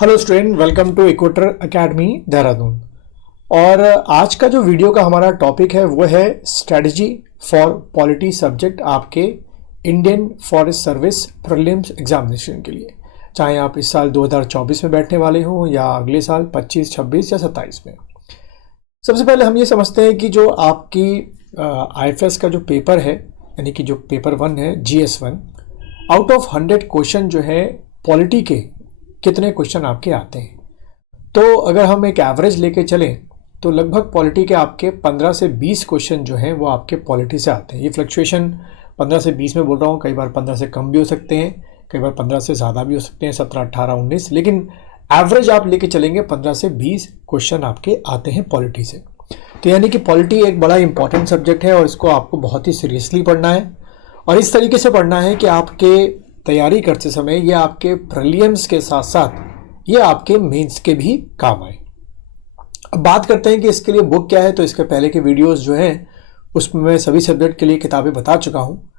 Hello student, welcome to equator academy Dehradun. और आज का जो वीडियो का हमारा टॉपिक है वो है स्ट्रेटजी फॉर पॉलिटी सब्जेक्ट आपके Indian forest service prelims examination के लिए, चाहे आप इस साल 2024 में बैठने वाले हों या अगले साल 25, 26 या 27 में। सबसे पहले हम ये समझते हैं कि जो आपकी आईएफएस का जो पेपर है, यानी कि जो पेपर 1 है GS1, आउट ऑफ 100 क्वेश्चन जो है पॉलिटी के कितने क्वेश्चन आपके आते हैं। तो अगर हम एक एवरेज लेके चलें तो लगभग पॉलिटी के आपके 15 से 20 क्वेश्चन जो हैं वो आपके पॉलिटी से आते हैं। ये फ्लक्चुएशन 15 से 20 में बोल रहा हूँ, कई बार 15 से कम भी हो सकते हैं, कई बार 15 से ज़्यादा भी हो सकते हैं, 17, 18, 19, लेकिन एवरेज आप लेके चलेंगे 15 से 20 क्वेश्चन आपके आते हैं पॉलिटी से। तो यानी कि पॉलिटी एक बड़ा इंपॉर्टेंट सब्जेक्ट है और इसको आपको बहुत ही सीरियसली पढ़ना है और इस तरीके से पढ़ना है कि आपके तैयारी करते समय ये आपके प्रीलिम्स के साथ साथ ये आपके मेंस के भी काम आए। अब बात करते हैं कि इसके लिए बुक क्या है। तो इसके पहले के वीडियोस जो हैं उसमें मैं सभी सब्जेक्ट के लिए किताबें बता चुका हूँ,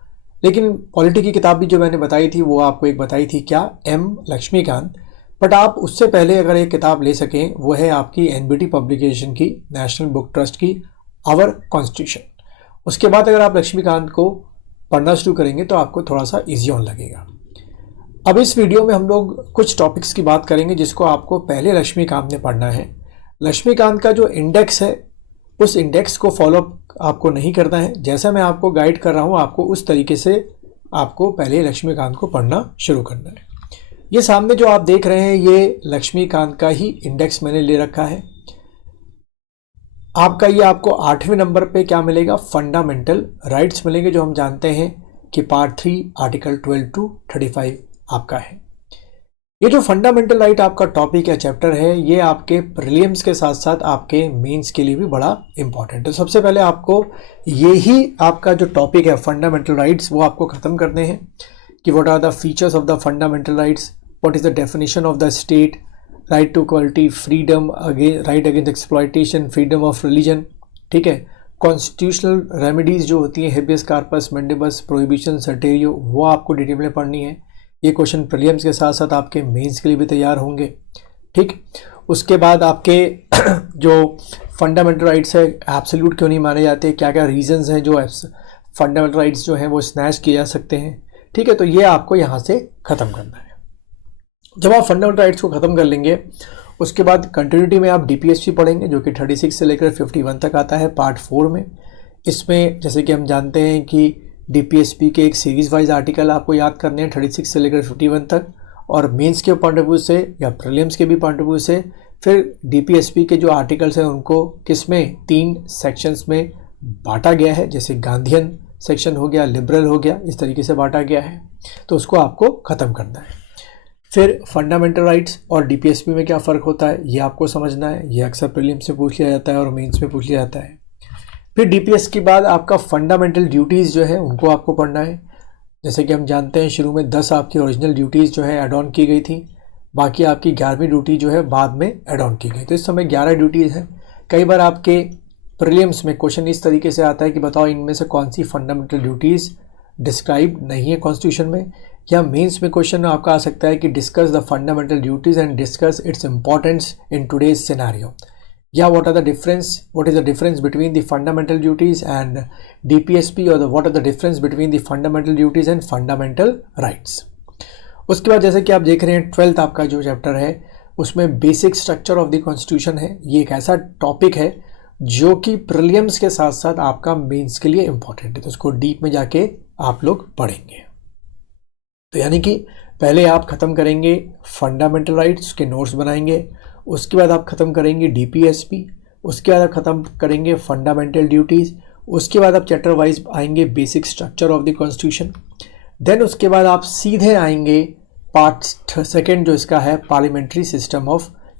लेकिन पॉलिटी की किताब भी जो मैंने बताई थी वो आपको एक बताई थी क्या, M लक्ष्मीकांत। बट आप उससे पहले अगर एक किताब ले सकें वो है आपकी NBT पब्लिकेशन की, नेशनल बुक ट्रस्ट की, आवर कॉन्स्टिट्यूशन। उसके बाद अगर आप लक्ष्मीकांत को पढ़ना शुरू करेंगे तो आपको थोड़ा सा ईजी होने लगेगा। अब इस वीडियो में हम लोग कुछ टॉपिक्स की बात करेंगे जिसको आपको पहले लक्ष्मीकांत ने पढ़ना है। लक्ष्मीकांत का जो इंडेक्स है उस इंडेक्स को फॉलो आपको नहीं करना है। जैसा मैं आपको गाइड कर रहा हूँ आपको उस तरीके से आपको पहले लक्ष्मीकांत को पढ़ना शुरू करना है। ये सामने जो आप देख रहे हैं ये लक्ष्मीकांत का ही इंडेक्स मैंने ले रखा है। आपका ये आपको 8वें नंबर पे क्या मिलेगा, फंडामेंटल राइट्स मिलेंगे, जो हम जानते हैं कि पार्ट 3 आर्टिकल 12 to 35 आपका है। ये जो फंडामेंटल राइट आपका टॉपिक या चैप्टर है ये आपके प्रीलिम्स के साथ साथ आपके मेंस के लिए भी बड़ा इंपॉर्टेंट है। सबसे पहले आपको यही आपका जो टॉपिक है फंडामेंटल राइट्स वो आपको ख़त्म करने हैं कि what are the features of the fundamental rights, what is the definition of the state, right to equality, freedom right against exploitation, freedom of religion, ठीक है, कॉन्स्टिट्यूशनल रेमेडीज़ जो होती हैं, habeas corpus, mandamus, prohibition, certiorari, वो आपको detail में पढ़नी है। ये क्वेश्चन प्रीलिम्स के साथ साथ आपके मेंस के लिए भी तैयार होंगे, ठीक। उसके बाद आपके जो फंडामेंटल राइट्स है एब्सोल्यूट क्यों नहीं माने जाते, क्या क्या रीजंस हैं जो फंडामेंटल राइट्स जो हैं वो स्नैच किए जा सकते हैं, ठीक है। तो ये आपको यहाँ से ख़त्म करना है। जब आप फंडामेंटल राइट्स को ख़त्म कर लेंगे उसके बाद कंटिन्यूटी में आप DPSP पढ़ेंगे जो कि 36 से लेकर 51 तक आता है पार्ट 4 में। इसमें जैसे कि हम जानते हैं कि DPSP के एक सीरीज़ वाइज आर्टिकल आपको याद करने हैं 36 से लेकर 51 तक, और मेंस के पॉइंट ऑफ व्यू से या प्रीलिम्स के भी पॉइंट ऑफ व्यू से फिर DPSP के जो आर्टिकल्स हैं उनको किसमें 3 सेक्शंस में बांटा गया है। जैसे गांधीयन सेक्शन हो गया, लिबरल हो गया, इस तरीके से बांटा गया है, तो उसको आपको ख़त्म करना है। फिर फंडामेंटल राइट्स और DPSP में क्या फ़र्क होता है ये आपको समझना है। ये अक्सर प्रीलिम्स से पूछ लिया जाता है और मेंस में पूछ लिया जाता है। फिर DPS के बाद आपका फंडामेंटल ड्यूटीज़ जो है उनको आपको पढ़ना है। जैसे कि हम जानते हैं शुरू में 10 आपकी ओरिजिनल ड्यूटीज़ जो है एड ऑन की गई थी, बाकी आपकी 11वीं ड्यूटी जो है बाद में एड ऑन की गई। तो इस समय 11 ड्यूटीज़ हैं। कई बार आपके प्रीलिम्स में क्वेश्चन इस तरीके से आता है कि बताओ इनमें से कौन सी फंडामेंटल ड्यूटीज़ डिस्क्राइब नहीं है कॉन्स्टिट्यूशन में, या मेंस में क्वेश्चन आपका आ सकता है कि discuss the fundamental duties and discuss its importance in today's scenario, या what is the difference between the fundamental duties and DPSP, or what are the difference between the fundamental duties and fundamental rights। उसके बाद जैसे कि आप देख रहे हैं 12th आपका जो चैप्टर है उसमें basic structure of the constitution है। ये एक ऐसा टॉपिक है जो कि प्रीलिम्स के साथ साथ आपका मेंस के लिए इंपॉर्टेंट है, तो उसको डीप में जाके आप लोग पढ़ेंगे। तो यानी कि पहले आप ख़त्म करेंगे फंडामेंटल राइट्स के नोट्स बनाएंगे, उसके बाद आप ख़त्म करेंगे DPSP, उसके बाद आप ख़त्म करेंगे फंडामेंटल ड्यूटीज़, उसके बाद आप चैप्टर वाइज आएंगे basic structure of the constitution, then उसके बाद आप सीधे आएंगे पार्ट 2 जो इसका है पार्लियामेंट्री सिस्टम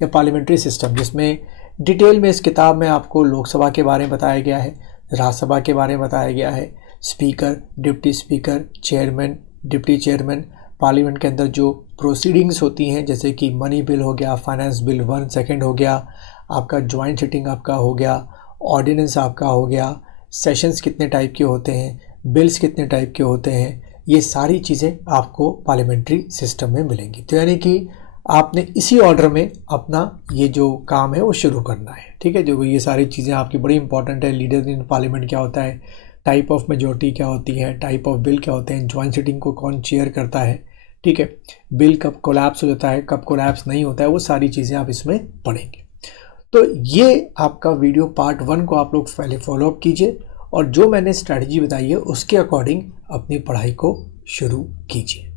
या पार्लियामेंट्री सिस्टम, जिसमें डिटेल में इस किताब में आपको लोकसभा के बारे में बताया गया है, राज्यसभा के बारे में बताया गया है, speaker, deputy speaker, chairman, deputy chairman, parliament के अंदर जो प्रोसीडिंग्स होती हैं जैसे कि मनी बिल हो गया, फाइनेंस बिल 1 सेकेंड हो गया, आपका ज्वाइंट सिटिंग आपका हो गया, ऑर्डिनेंस आपका हो गया, सेशंस कितने टाइप के होते हैं, बिल्स कितने टाइप के होते हैं, ये सारी चीज़ें आपको पार्लियामेंट्री सिस्टम में मिलेंगी। तो यानी कि आपने इसी ऑर्डर में अपना ये जो काम है वो शुरू करना है, ठीक है। जो ये सारी चीज़ें आपकी बड़ी इंपॉर्टेंट है। लीडर इन पार्लियामेंट क्या होता है, टाइप ऑफ मेजोरिटी क्या होती है, टाइप ऑफ बिल क्या होते हैं, ज्वाइंट सिटिंग को कौन चेयर करता है, ठीक है, बिल कब कोलैप्स हो जाता है, कब कोलैप्स नहीं होता है, वो सारी चीज़ें आप इसमें पढ़ेंगे। तो ये आपका वीडियो पार्ट 1 को आप लोग पहले फॉलोअप कीजिए और जो मैंने स्ट्रैटेजी बताई है उसके अकॉर्डिंग अपनी पढ़ाई को शुरू कीजिए।